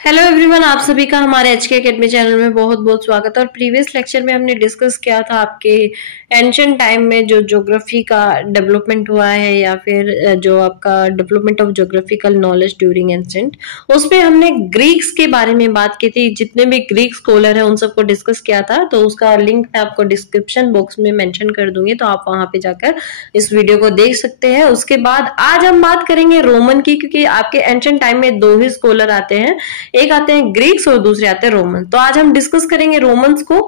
Hello everyone, आप सभी का हमारे एचके एकेडमी चैनल में बहुत बहुत स्वागत है। और प्रीवियस लेक्चर में हमने डिस्कस किया था आपके एंशिएंट टाइम में जो ज्योग्राफी का डेवलपमेंट हुआ है या फिर जो आपका development of geographical knowledge during ancient, उसमें हमने ग्रीक्स के बारे में बात की थी। जितने भी ग्रीक स्कॉलर है उन सबको डिस्कस किया था, तो उसका लिंक मैं आपको डिस्क्रिप्शन बॉक्स में मेंशन कर दूंगी, तो आप वहां पे जाकर इस वीडियो को देख सकते हैं। उसके बाद आज हम बात करेंगे रोमन की, क्योंकि आपके एंशिएंट टाइम में दो ही स्कॉलर आते हैं, एक आते हैं ग्रीक्स और दूसरे आते हैं रोमन। तो आज हम डिस्कस करेंगे रोमन्स को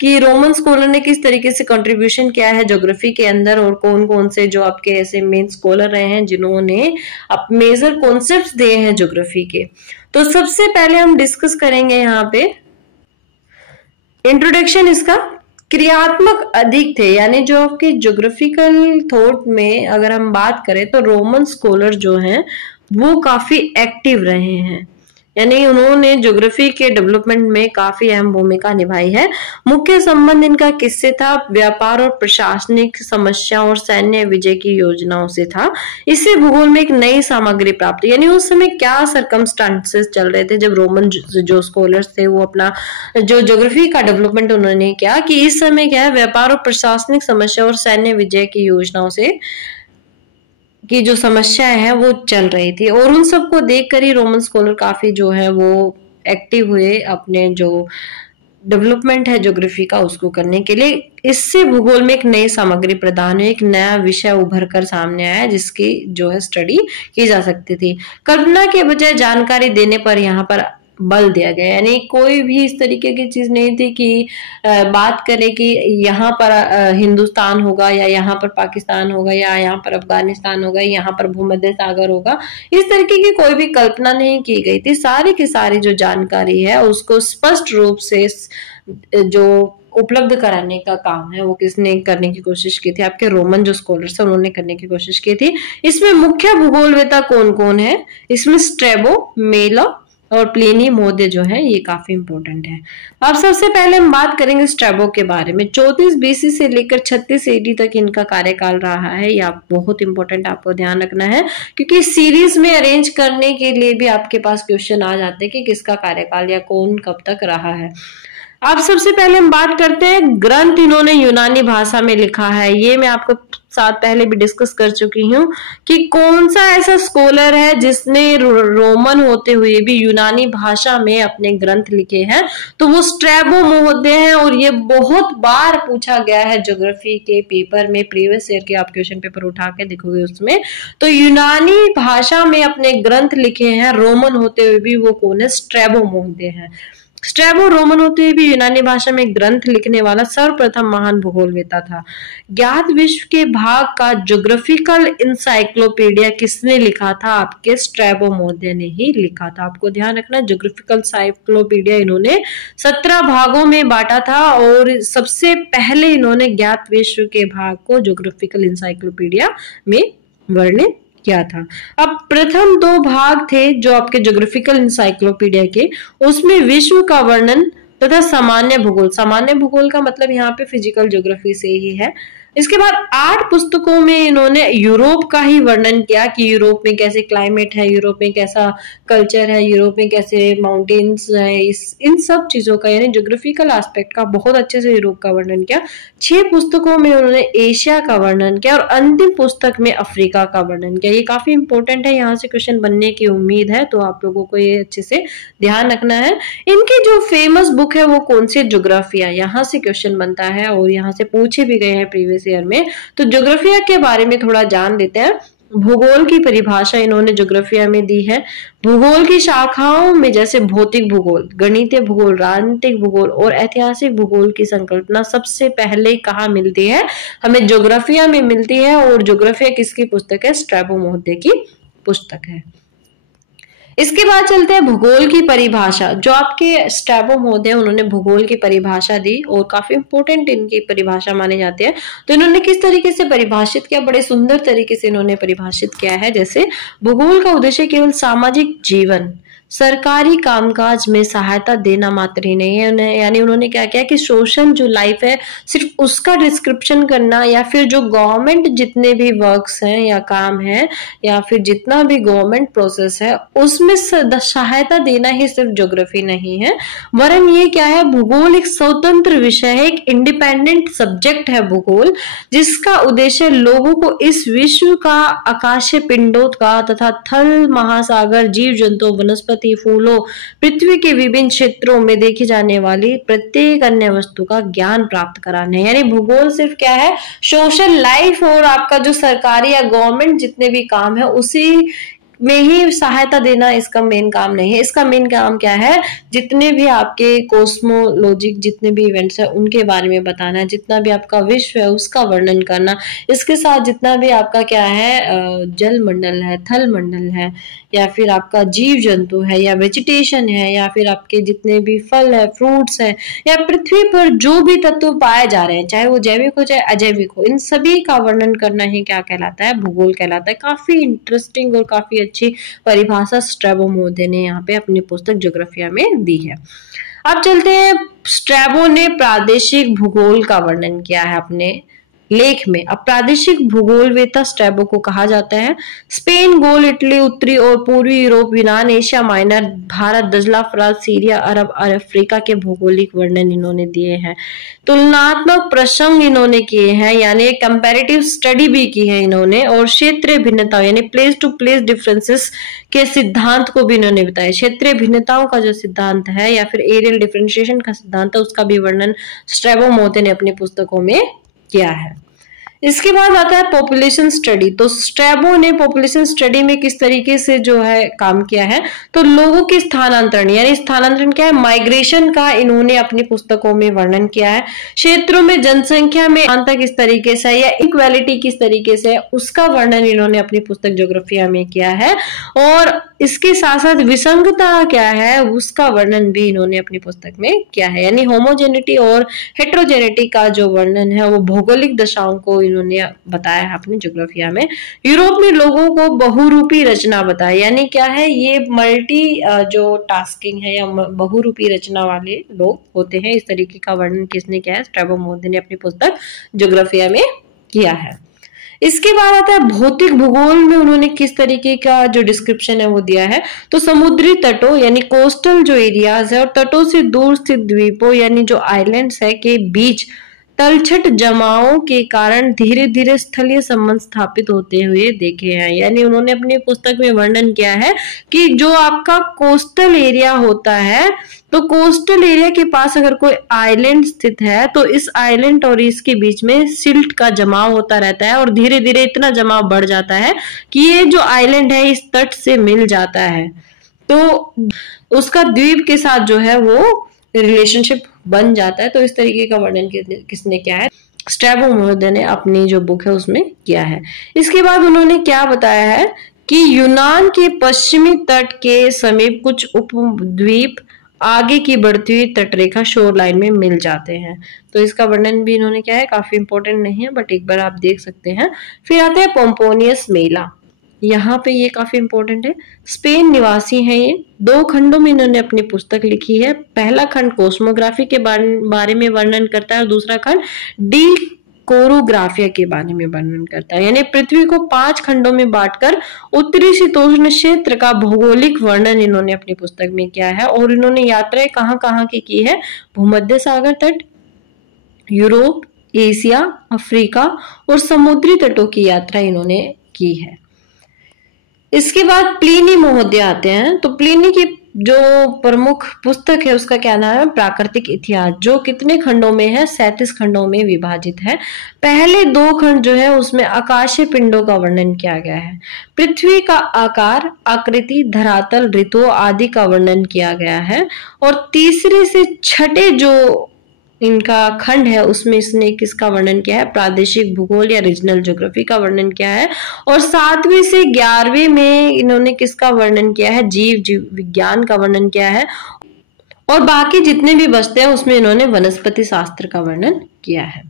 कि रोमन स्कॉलर ने किस तरीके से कंट्रीब्यूशन किया है ज्योग्राफी के अंदर, और कौन कौन से जो आपके ऐसे मेन स्कॉलर रहे हैं जिन्होंने अब मेजर कॉन्सेप्ट्स दिए हैं ज्योग्राफी के। तो सबसे पहले हम डिस्कस करेंगे यहाँ पे इंट्रोडक्शन। इसका क्रियात्मक अधिक थे, यानी जो आपके ज्योग्राफिकल थॉट में अगर हम बात करें तो रोमन स्कॉलर जो हैं वो काफी एक्टिव रहे हैं, यानी उन्होंने ज्योग्राफी के डेवलपमेंट में काफी अहम भूमिका निभाई है। मुख्य संबंध इनका किससे था? व्यापार और प्रशासनिक समस्याओं और सैन्य विजय की योजनाओं से था। इससे भूगोल में एक नई सामग्री प्राप्त, यानी उस समय क्या सरकमस्टांसेस चल रहे थे जब रोमन जो स्कॉलर्स थे वो अपना जो ज्योग्राफी का डेवलपमेंट उन्होंने किया कि इस समय क्या है, व्यापार और प्रशासनिक समस्या और सैन्य विजय की योजनाओं से की जो समस्याएं हैं वो चल रही थी, और उन सबको देखकर ही रोमन स्कॉलर काफी जो है वो एक्टिव हुए अपने जो डेवलपमेंट है ज्योग्राफी का उसको करने के लिए। इससे भूगोल में एक नई सामग्री प्रदान हुई, एक नया विषय उभर कर सामने आया जिसकी जो है स्टडी की जा सकती थी। कल्पना के बजाय जानकारी देने पर यहाँ पर बल दिया गया, यानी कोई भी इस तरीके की चीज नहीं थी कि बात करें कि यहाँ पर हिंदुस्तान होगा या यहाँ पर पाकिस्तान होगा या यहाँ पर अफगानिस्तान होगा, यहाँ पर भूमध्य सागर होगा, इस तरीके की कोई भी कल्पना नहीं की गई थी। सारी की सारी जो जानकारी है उसको स्पष्ट रूप से जो उपलब्ध कराने का काम है वो किसने करने की कोशिश की थी? आपके रोमन जो स्कॉलर्स है उन्होंने करने की कोशिश की थी। इसमें मुख्य भूगोलवेता कौन कौन है? इसमें स्ट्रैबो, मेला और प्लिनी मोदे जो है ये काफी इंपॉर्टेंट है। अब सबसे पहले हम बात करेंगे स्ट्रैबो के बारे में। 34 बीसी से लेकर 36 एडी तक इनका कार्यकाल रहा है। ये बहुत इंपॉर्टेंट, आपको ध्यान रखना है, क्योंकि सीरीज में अरेंज करने के लिए भी आपके पास क्वेश्चन आ जाते हैं कि किसका कार्यकाल या कौन कब तक रहा है। अब सबसे पहले हम बात करते हैं ग्रंथ इन्होंने यूनानी भाषा में लिखा है। ये मैं आपको साथ पहले भी डिस्कस कर चुकी हूँ कि कौन सा ऐसा स्कॉलर है जिसने रोमन होते हुए भी यूनानी भाषा में अपने ग्रंथ लिखे हैं, तो वो स्ट्रैबो महोदय हैं। और ये बहुत बार पूछा गया है ज्योग्राफी के पेपर में, प्रीवियस ईयर के आप क्वेश्चन पेपर उठा के देखोगे उसमें, तो यूनानी भाषा में अपने ग्रंथ लिखे हैं रोमन होते हुए भी, वो कौन है? स्ट्रैबो महोदय हैं। स्ट्रैबो रोमन होते हुए भी यूनानी भाषा में ग्रंथ लिखने वाला सर्वप्रथम महान भूगोलवेता था। ज्ञात विश्व के भाग का ज्योग्राफिकल इंसाइक्लोपीडिया किसने लिखा था? आपके स्ट्रैबो महोदय ने ही लिखा था। आपको ध्यान रखना, ज्योग्राफिकल इंसाइक्लोपीडिया इन्होंने 17 भागों में बांटा था, और सबसे पहले इन्होंने ज्ञात विश्व के भाग को ज्योग्राफिकल इंसाइक्लोपीडिया में वर्णित क्या था। अब प्रथम 2 भाग थे जो आपके ज्योग्राफिकल इंसाइक्लोपीडिया के, उसमें विश्व का वर्णन तथा सामान्य भूगोल, सामान्य भूगोल का मतलब यहाँ पे फिजिकल ज्योग्राफी से ही है। इसके बाद 8 पुस्तकों में इन्होंने यूरोप का ही वर्णन किया कि यूरोप में कैसे क्लाइमेट है, यूरोप में कैसा कल्चर है, यूरोप में कैसे माउंटेन्स है, इन सब चीजों का, यानी ज्योग्राफिकल एस्पेक्ट का बहुत अच्छे से यूरोप का वर्णन किया। 6 पुस्तकों में उन्होंने एशिया का वर्णन किया, और अंतिम पुस्तक में अफ्रीका का वर्णन किया। ये काफी इंपॉर्टेंट है, यहाँ से क्वेश्चन बनने की उम्मीद है, तो आप लोगों को ये अच्छे से ध्यान रखना है। इनकी जो फेमस बुक है वो कौन सी? ज्योग्राफिया। यहाँ से क्वेश्चन बनता है और यहाँ से पूछे भी गए हैं प्रीवियस ईयर में, तो ज्योग्राफिया के बारे में थोड़ा जान लेते हैं। भूगोल की परिभाषा इन्होंने ज्योग्राफिया में दी है। भूगोल की शाखाओं में जैसे भौतिक भूगोल, गणितीय भूगोल, राजनीतिक भूगोल और ऐतिहासिक भूगोल की संकल्पना सबसे पहले कहाँ मिलती है? हमें ज्योग्राफिया में मिलती है, और ज्योग्राफिया किसकी पुस्तक है? स्ट्रैबो महोदय की पुस्तक है। इसके बाद चलते हैं भूगोल की परिभाषा। जो आपके स्ट्रैबो महोदय उन्होंने भूगोल की परिभाषा दी, और काफी इंपॉर्टेंट इनकी परिभाषा मानी जाती है। तो इन्होंने किस तरीके से परिभाषित किया? बड़े सुंदर तरीके से इन्होंने परिभाषित किया है। जैसे भूगोल का उद्देश्य केवल सामाजिक जीवन सरकारी कामकाज में सहायता देना मात्र ही नहीं है उन्हें, यानी उन्होंने क्या किया कि सोशल जो लाइफ है सिर्फ उसका डिस्क्रिप्शन करना, या फिर जो गवर्नमेंट जितने भी वर्क्स हैं या काम है या फिर जितना भी गवर्नमेंट प्रोसेस है उसमें सहायता देना ही सिर्फ ज्योग्राफी नहीं है, वरन ये क्या है, भूगोल एक स्वतंत्र विषय है, एक इंडिपेंडेंट सब्जेक्ट है भूगोल, जिसका उद्देश्य लोगों को इस विश्व का आकाशीय पिंडों का तथा थल, महासागर, जीव जंतु, वनस्पति, फूलों, पृथ्वी के विभिन्न क्षेत्रों में देखी जाने वाली प्रत्येक अन्य वस्तु का ज्ञान प्राप्त कराना है। यानी भूगोल सिर्फ क्या है, सोशल लाइफ और आपका जो सरकारी या गवर्नमेंट जितने भी काम है उसी में ही सहायता देना इसका मेन काम नहीं है। इसका मेन काम क्या है, जितने भी आपके कोस्मोलॉजिक जितने भी इवेंट्स है उनके बारे में बताना, जितना भी आपका विश्व है उसका वर्णन करना, इसके साथ जितना भी आपका क्या है, जल मंडल है, थल मंडल है, या फिर आपका जीव जंतु है, या वेजिटेशन है, या फिर आपके जितने भी फल है, फ्रूट्स है, या पृथ्वी पर जो भी तत्व पाए जा रहे हैं, चाहे वो जैविक हो चाहे अजैविक हो, इन सभी का वर्णन करना ही क्या कहलाता है, भूगोल कहलाता है। काफी इंटरेस्टिंग और काफी अच्छी परिभाषा स्ट्रैबो मोदे ने यहाँ पे अपनी पुस्तक ज्योग्राफिया में दी है। अब चलते हैं, स्ट्रैबो ने प्रादेशिक भूगोल का वर्णन किया है अपने लेख में। अब प्रादेशिक भूगोलवेत्ता स्ट्रैबो को कहा जाता है। स्पेन, गोल, इटली, उत्तरी और पूर्वी यूरोप, यूनान, एशिया माइनर, भारत, दजला, फ्रांस, सीरिया, अरब और अफ्रीका के भौगोलिक वर्णन इन्होंने दिए हैं। तुलनात्मक प्रसंग इन्होंने किए हैं, यानी कंपैरेटिव स्टडी भी की है इन्होंने, और क्षेत्रीय भिन्नता यानी प्लेस टू प्लेस डिफरेंसेस के सिद्धांत को भी इन्होंने बताया। क्षेत्रीय भिन्नताओं का जो सिद्धांत है या फिर एरियल डिफरेंशिएशन का सिद्धांत है उसका भी वर्णन स्ट्रैबो मोदे ने अपनी पुस्तकों में किया है। इसके बाद आता है पॉपुलेशन स्टडी। तो स्ट्रैबो ने पॉपुलेशन स्टडी में किस तरीके से जो है काम किया है, तो लोगों की स्थानांतरण यानी स्थानांतरण क्या है, माइग्रेशन का इन्होंने अपनी पुस्तकों में वर्णन किया है। क्षेत्रों में जनसंख्या में अंतर किस तरीके से या इक्वालिटी किस तरीके से उसका वर्णन इन्होंने अपनी पुस्तक ज्योग्राफिया में किया है, और इसके साथ साथ विसंगता क्या है उसका वर्णन भी इन्होंने अपनी पुस्तक में किया है। यानी होमोजेनिटी और हेट्रोजेनिटी का जो वर्णन है वो भौगोलिक दशाओं को इन्होंने बताया है अपनी ज्योग्राफिया में। यूरोप में लोगों को बहुरूपी रचना बताया, यानी क्या है, ये मल्टी जो टास्किंग है या बहुरूपी रचना वाले लोग होते हैं, इस तरीके का वर्णन किसने किया है, स्ट्रैबो मोदे ने अपनी पुस्तक ज्योग्राफिया में किया है। इसके बाद आता है भौतिक भूगोल में उन्होंने किस तरीके का जो डिस्क्रिप्शन है वो दिया है। तो समुद्री तटों यानी कोस्टल जो एरियाज है और तटों से दूर स्थित द्वीपों यानी जो आइलैंड्स है के बीच तलछट जमाओं के कारण धीरे धीरे स्थलीय संबंध स्थापित होते हुए देखे हैं। यानी उन्होंने अपनी पुस्तक में वर्णन किया है कि जो आपका कोस्टल एरिया होता है, तो कोस्टल एरिया के पास अगर कोई आइलैंड स्थित है तो इस आइलैंड और इसके बीच में सिल्ट का जमाव होता रहता है और धीरे धीरे इतना जमाव बढ़ जाता है कि ये जो आइलैंड है इस तट से मिल जाता है, तो उसका द्वीप के साथ जो है वो रिलेशनशिप बन जाता है। तो इस तरीके का वर्णन किसने किया है, स्ट्रैबो मोदे ने अपनी जो बुक है उसमें किया है। इसके बाद उन्होंने क्या बताया है कि यूनान के पश्चिमी तट के समीप कुछ उपद्वीप आगे की बढ़ती हुई तटरेखा शोर लाइन में मिल जाते हैं। तो इसका वर्णन भी इन्होंने क्या है, काफी इंपॉर्टेंट नहीं है बट एक बार आप देख सकते हैं। फिर आता है पोम्पोनियस मेला, यहाँ पे ये काफी इंपॉर्टेंट है। स्पेन निवासी हैं ये, 2 खंडों में इन्होंने अपनी पुस्तक लिखी है। पहला खंड कोस्मोग्राफी के बारे में वर्णन करता है और दूसरा खंड डी कोरोग्राफिया के बारे में वर्णन करता है। यानी पृथ्वी को 5 खंडों में बांटकर उत्तरी शीतोष्ण क्षेत्र का भौगोलिक वर्णन इन्होंने अपनी पुस्तक में किया है। और इन्होंने यात्राएं कहाँ की है, भूमध्य सागर तट, यूरोप, एशिया, अफ्रीका और समुद्री तटों की यात्रा इन्होंने की है। इसके बाद प्लिनी महोदय आते हैं। तो प्लिनी की जो प्रमुख पुस्तक है उसका क्या नाम है, प्राकृतिक इतिहास, जो कितने खंडों में है, 37 खंडों में विभाजित है। पहले 2 खंड जो है उसमें आकाशीय पिंडों का वर्णन किया गया है। पृथ्वी का आकार, आकृति, धरातल, ऋतुओं आदि का वर्णन किया गया है। और तीसरे से छठे जो इनका खंड है उसमें इसने किसका वर्णन किया है, प्रादेशिक भूगोल या रीजनल ज्योग्राफी का वर्णन किया है। और 7वीं से 11वीं में इन्होंने किसका वर्णन किया है, जीव विज्ञान का वर्णन किया है। और बाकी जितने भी बचते हैं उसमें इन्होंने वनस्पति शास्त्र का वर्णन किया है।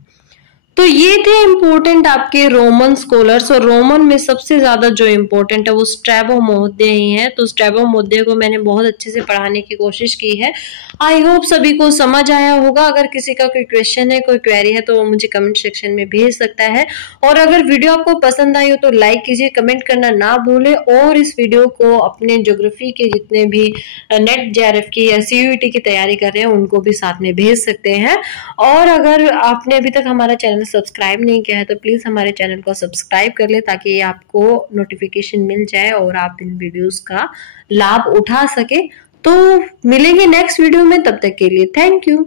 तो ये थे इम्पोर्टेंट आपके रोमन स्कॉलर्स, और रोमन में सबसे ज्यादा जो इम्पोर्टेंट है वो स्ट्रैबो महोदय ही है। तो स्ट्रैबो महोदय को मैंने बहुत अच्छे से पढ़ाने की कोशिश की है। आई होप सभी को समझ आया होगा। अगर किसी का कोई क्वेश्चन है, कोई क्वेरी है, तो वो मुझे कमेंट सेक्शन में भेज सकता है। और अगर वीडियो आपको पसंद आई हो तो लाइक कीजिए, कमेंट करना ना भूले, और इस वीडियो को अपने ज्योग्राफी के जितने भी नेट जेआरएफ की या सीयूईटी की तैयारी कर रहे हैं उनको भी साथ में भेज सकते हैं। और अगर आपने अभी तक हमारा चैनल सब्सक्राइब नहीं किया है तो प्लीज हमारे चैनल को सब्सक्राइब कर ले, ताकि आपको नोटिफिकेशन मिल जाए और आप इन वीडियोस का लाभ उठा सके। तो मिलेंगे नेक्स्ट वीडियो में, तब तक के लिए थैंक यू।